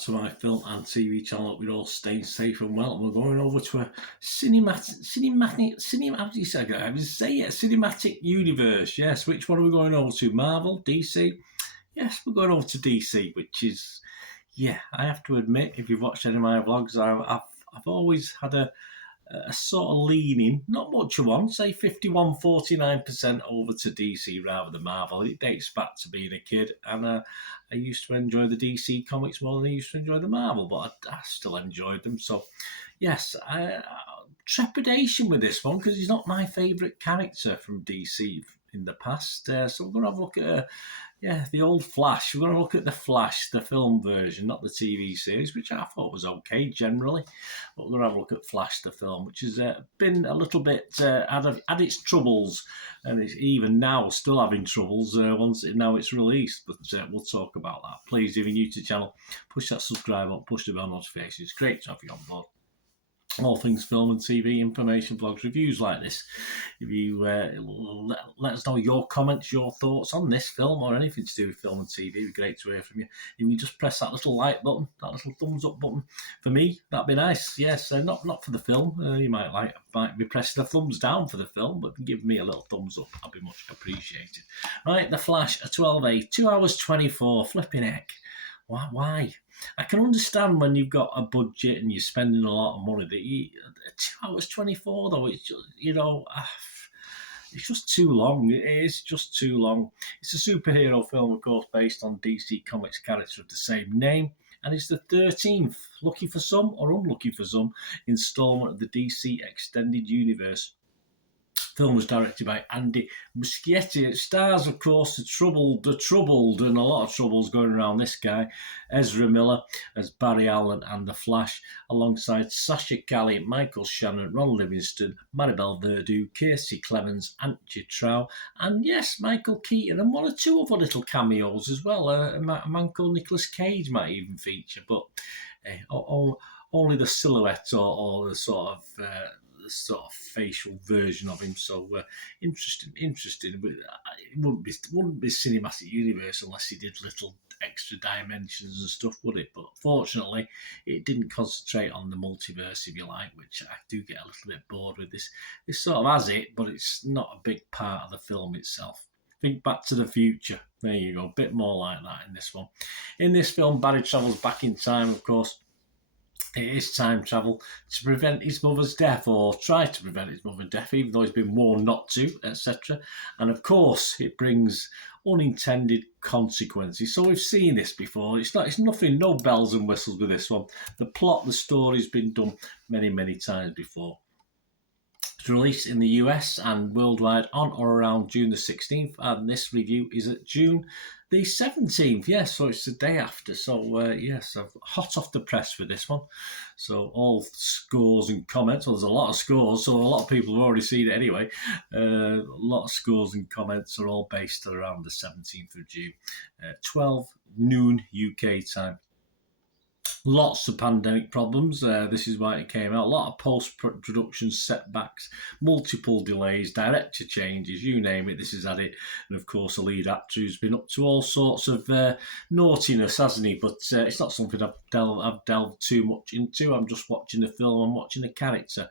to my film and TV channel. Hope we're all staying safe and well. We're going over to a cinematic universe. Yes, which one are we going over to? Marvel, DC? Yes, we're going over to DC, which is, I have to admit, if you've watched any of my vlogs, I've always had a sort of leaning, not much of one, say 51-49% over to DC rather than Marvel. It dates back to being a kid, and I used to enjoy the DC comics more than I used to enjoy the Marvel, but I still enjoyed them. So, yes, trepidation with this one because he's not my favourite character from DC in the past. So we're going to have a look at the old Flash. We're going to look at the Flash, the film version, not the TV series, which I thought was okay generally. But we're going to have a look at Flash, the film, which has been a little bit had its troubles, and it's even now still having troubles now it's released. But we'll talk about that. Please, if you're new to the channel, push that subscribe button, push the bell notifications. It's great to have you on board. All things film and TV, information, vlogs, reviews like this. If you let us know your comments, your thoughts on this film or anything to do with film and TV, it'd be great to hear from you. If you just press that little like button, that little thumbs up button for me, that'd be nice. Yes, not for the film. You might be pressing the thumbs down for the film, but give me a little thumbs up. That'd be much appreciated. Right, The Flash, a 12A, 2 hours 24, flipping heck. Why? I can understand when you've got a budget and you're spending a lot of money. 2 hours 24 though, it's just, it's just too long. It is just too long. It's a superhero film, of course, based on DC Comics character of the same name. And it's the 13th, lucky for some or unlucky for some, installment of the DC Extended Universe. The film was directed by Andy Muschietti. It stars, of course, the troubled, and a lot of troubles going around this guy, Ezra Miller as Barry Allen and The Flash, alongside Sasha Calle, Michael Shannon, Ron Livingston, Maribel Verdú, Casey Clemens, Antje Trau, and yes, Michael Keaton, and one or two other little cameos as well. A man called Nicolas Cage might even feature, but only the silhouette or the sort of facial version of him. So interesting. But it wouldn't be cinematic universe unless he did little extra dimensions and stuff, would it? But fortunately, it didn't concentrate on the multiverse, if you like, which I do get a little bit bored with. This sort of has it, but it's not a big part of the film itself. Think Back to the Future. There you go. A bit more like that in this one. In this film, Barry travels back in time, of course. It is time travel to prevent his mother's death, or try to prevent his mother's death, even though he's been warned not to, etc. And of course, it brings unintended consequences. So we've seen this before. It's nothing, no bells and whistles with this one. The plot, the story's been done many, many times before. It's released in the US and worldwide on or around June the 16th, and this review is at June the 17th. Yes, so it's the day after. So, yes, I'm hot off the press with this one. So all scores and comments, well, there's a lot of scores, so a lot of people have already seen it anyway. A lot of scores and comments are all based around the 17th of June, 12 noon UK time. Lots of pandemic problems. This is why it came out. A lot of post-production setbacks, multiple delays, director changes, you name it, this has had it. And of course, the lead actor who's been up to all sorts of naughtiness, hasn't he? But it's not something I've delved too much into. I'm just watching the film, I'm watching the character.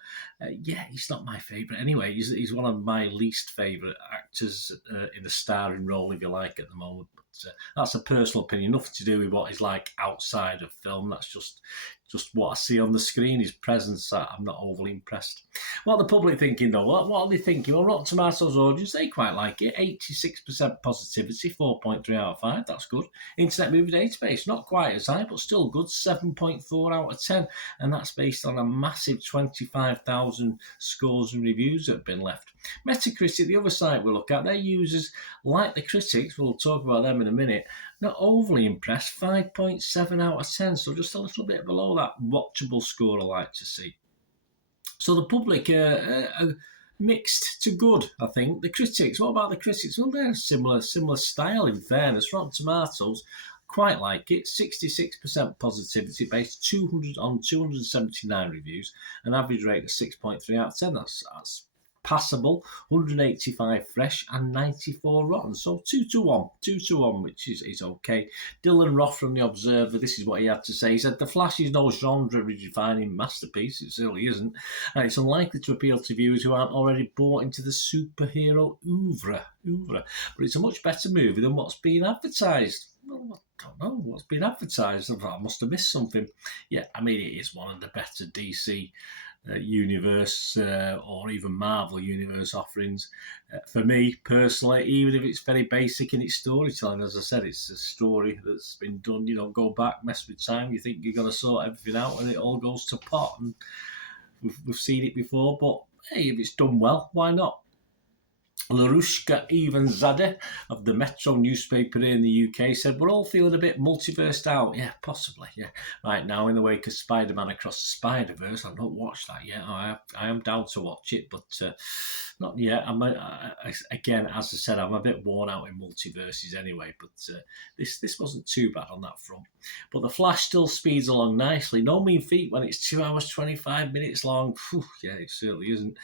He's not my favourite anyway. He's one of my least favourite actors in a starring role, if you like, at the moment. That's a personal opinion, nothing to do with what he's like outside of film. That's just what I see on the screen, his presence. I'm not overly impressed. What are the public thinking though? What are they thinking? Well, Rotten Tomatoes audience, they quite like it. 86% positivity, 4.3 out of 5. That's good. Internet Movie Database, not quite as high, but still good. 7.4 out of 10. And that's based on a massive 25,000 scores and reviews that have been left. Metacritic, the other site we look at, their users, like the critics, we'll talk about them in a minute, not overly impressed, 5.7 out of 10, so just a little bit below that watchable score I like to see. So the public are mixed to good, I think. The critics, what about the critics? Well, they're similar style, in fairness. Rotten Tomatoes, quite like it, 66% positivity based 279 reviews, an average rate of 6.3 out of 10. That's passable, 185 fresh, and 94 rotten. So 2-1, 2-1, which is okay. Dylan Roth from The Observer, this is what he had to say. He said, "The Flash is no genre-redefining masterpiece, it certainly isn't, and it's unlikely to appeal to viewers who aren't already bought into the superhero oeuvre. But it's a much better movie than what's being advertised." Well, I don't know what's been advertised. I must have missed something. Yeah, I mean, it is one of the better DC universe or even Marvel universe offerings. For me personally, even if it's very basic in its storytelling, as I said, it's a story that's been done. You know, go back, mess with time. You think you're going to sort everything out, and it all goes to pot. And we've seen it before, but hey, if it's done well, why not? Larushka Ivanzadeh of the Metro newspaper here in the UK said, "We're all feeling a bit multiversed out." Yeah, possibly, yeah. Right now, in the wake of Spider-Man Across the Spider-Verse, I've not watched that yet. I am down to watch it, but not yet. Again, as I said, I'm a bit worn out in multiverses anyway, but this wasn't too bad on that front. But The Flash still speeds along nicely. No mean feat when it's 2 hours, 25 minutes long. Whew, yeah, it certainly isn't.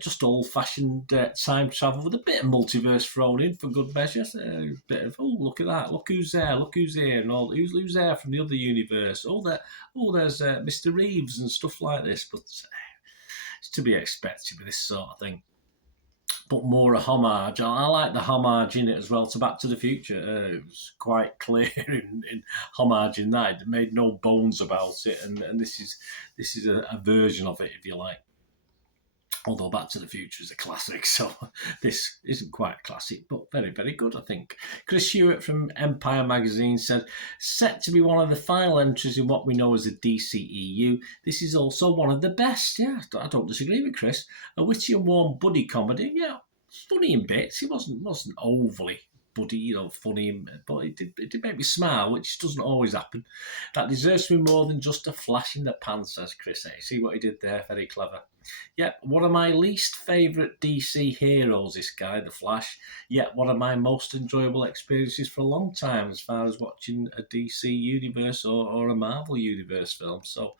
Just old-fashioned time travel with a bit of multiverse thrown in for good measure. A bit of, oh, look at that, look who's there, look who's here, and all who's there from the other universe. There's Mr. Reeves and stuff like this. But it's to be expected with this sort of thing. But more a homage. I like the homage in it as well to Back to the Future. It was quite clear in homage in that. It made no bones about it, and this is a version of it, if you like. Although Back to the Future is a classic, so this isn't quite a classic, but very, very good, I think. Chris Hewitt from Empire magazine said, "Set to be one of the final entries in what we know as the DCEU, this is also one of the best." Yeah, I don't disagree with Chris. A witty and warm buddy comedy, yeah, funny in bits. It wasn't overly buddy, funny, but it did make me smile, which doesn't always happen. That deserves to be more than just a flash in the pan, says Chris. See what he did there? Very clever. Yep, one of my least favourite DC heroes, this guy, The Flash. Yet one of my most enjoyable experiences for a long time as far as watching a DC universe or a Marvel universe film. So,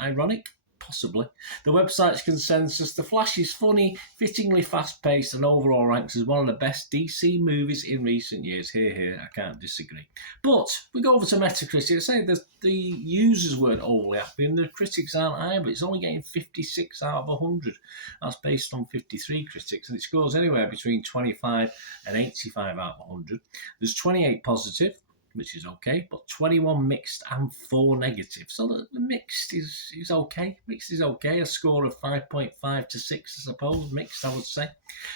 ironic? Possibly. The website's consensus, The Flash is funny, fittingly fast-paced, and overall ranks as one of the best DC movies in recent years. Here, I can't disagree. But we go over to Metacritic. Say that the users weren't overly happy, and the critics aren't either. It's only getting 56 out of 100. That's based on 53 critics, and it scores anywhere between 25 and 85 out of 100. There's 28 positive, which is okay, but 21 mixed and 4 negative. So the mixed is okay. Mixed is okay. A score of 5.5 to 6, I suppose. Mixed, I would say.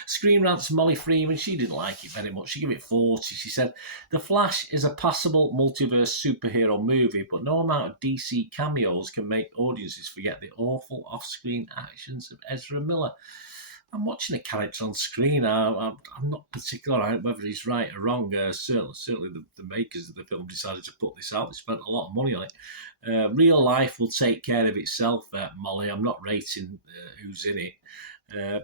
Screen Rant's Molly Freeman, she didn't like it very much. She gave it 40. She said, "The Flash is a passable multiverse superhero movie, but no amount of DC cameos can make audiences forget the awful off-screen actions of Ezra Miller." I'm watching a character on screen. I'm not particular on whether he's right or wrong. Certainly the makers of the film decided to put this out. They spent a lot of money on it. Real life will take care of itself, Molly. I'm not rating who's in it.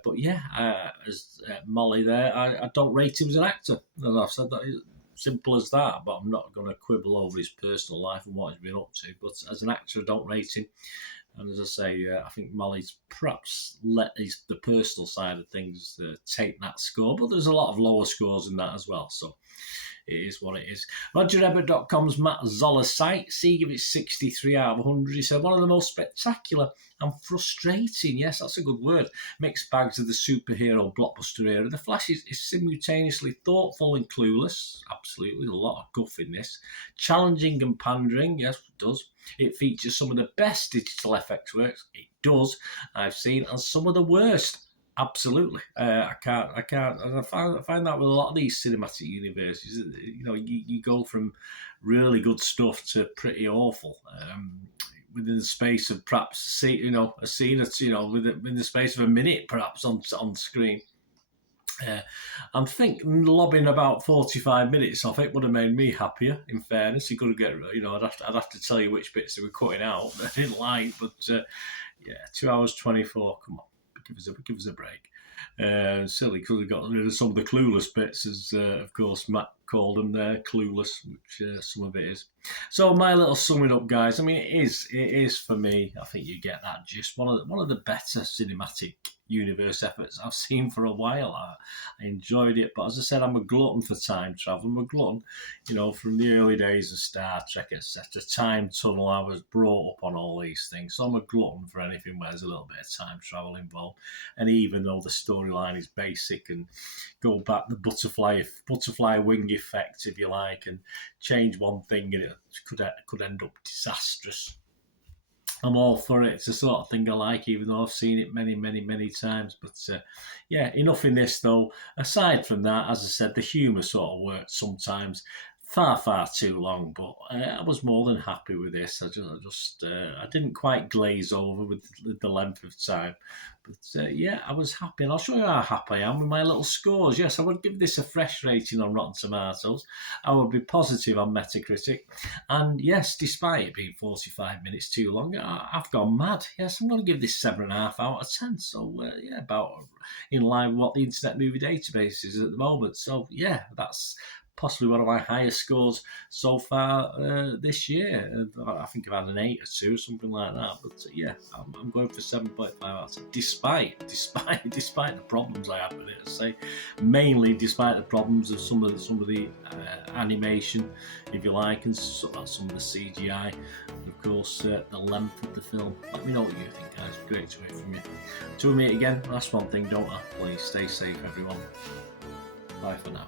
But yeah, as Molly there, I don't rate him as an actor. As I've said, that simple as that. But I'm not going to quibble over his personal life and what he's been up to. But as an actor, I don't rate him. And as I say, I think Molly's perhaps let the personal side of things take that score, but there's a lot of lower scores in that as well. So it is what it is. RogerEbbett.com's Matt Zoller's site, C give it 63 out of 100. He said, "One of the most spectacular and frustrating," yes, that's a good word, "mixed bags of the superhero blockbuster era. The Flash is simultaneously thoughtful and clueless." Absolutely, a lot of guff in this. "Challenging and pandering," yes, it does. "It features some of the best digital effects works," it does, "I've seen, and some of the worst." Absolutely. I can't. And I find that with a lot of these cinematic universes, you go from really good stuff to pretty awful within the space of perhaps a scene that's within the space of a minute, perhaps on screen. I think lobbing about 45 minutes off it would have made me happier. In fairness, you could get, I'd have to tell you which bits they were cutting out that I didn't like, but 2 hours 24. Come on. Give us a break. Certainly could have got rid of some of the clueless bits, as of course Matt called them there, clueless, which some of it is. So my little summing up, guys. I mean, it is for me. I think you get that gist. One of the better cinematic universe efforts I've seen for a while. I enjoyed it, but as I said, I'm a glutton for time travel. I'm a glutton, from the early days of Star Trek, etc. Time tunnel. I was brought up on all these things, so I'm a glutton for anything where there's a little bit of time travel involved. And even though the storyline is basic and go back the butterfly wing effect, if you like, and change one thing and it could end up disastrous, I'm all for it. It's the sort of thing I like, even though I've seen it many, many, many times. But enough in this, though. Aside from that, as I said, the humour sort of worked sometimes. Far, far too long, but I was more than happy with this. I didn't quite glaze over with the length of time. But I was happy. And I'll show you how happy I am with my little scores. Yes, I would give this a fresh rating on Rotten Tomatoes. I would be positive on Metacritic. And yes, despite it being 45 minutes too long, I've gone mad. Yes, I'm going to give this 7.5 out of 10. So, about in line with what the Internet Movie Database is at the moment. So, that's possibly one of my highest scores so far this year. I think I've had an 8 or 2, something like that. But I'm going for 7.5 out of 10, despite the problems I have with it. I say mainly despite the problems of some of the animation, if you like, and some of the CGI, and of course the length of the film. Let me know what you think, guys. Great to hear from you. Till we meet again, last one thing, don't I? Please stay safe, everyone. Bye for now.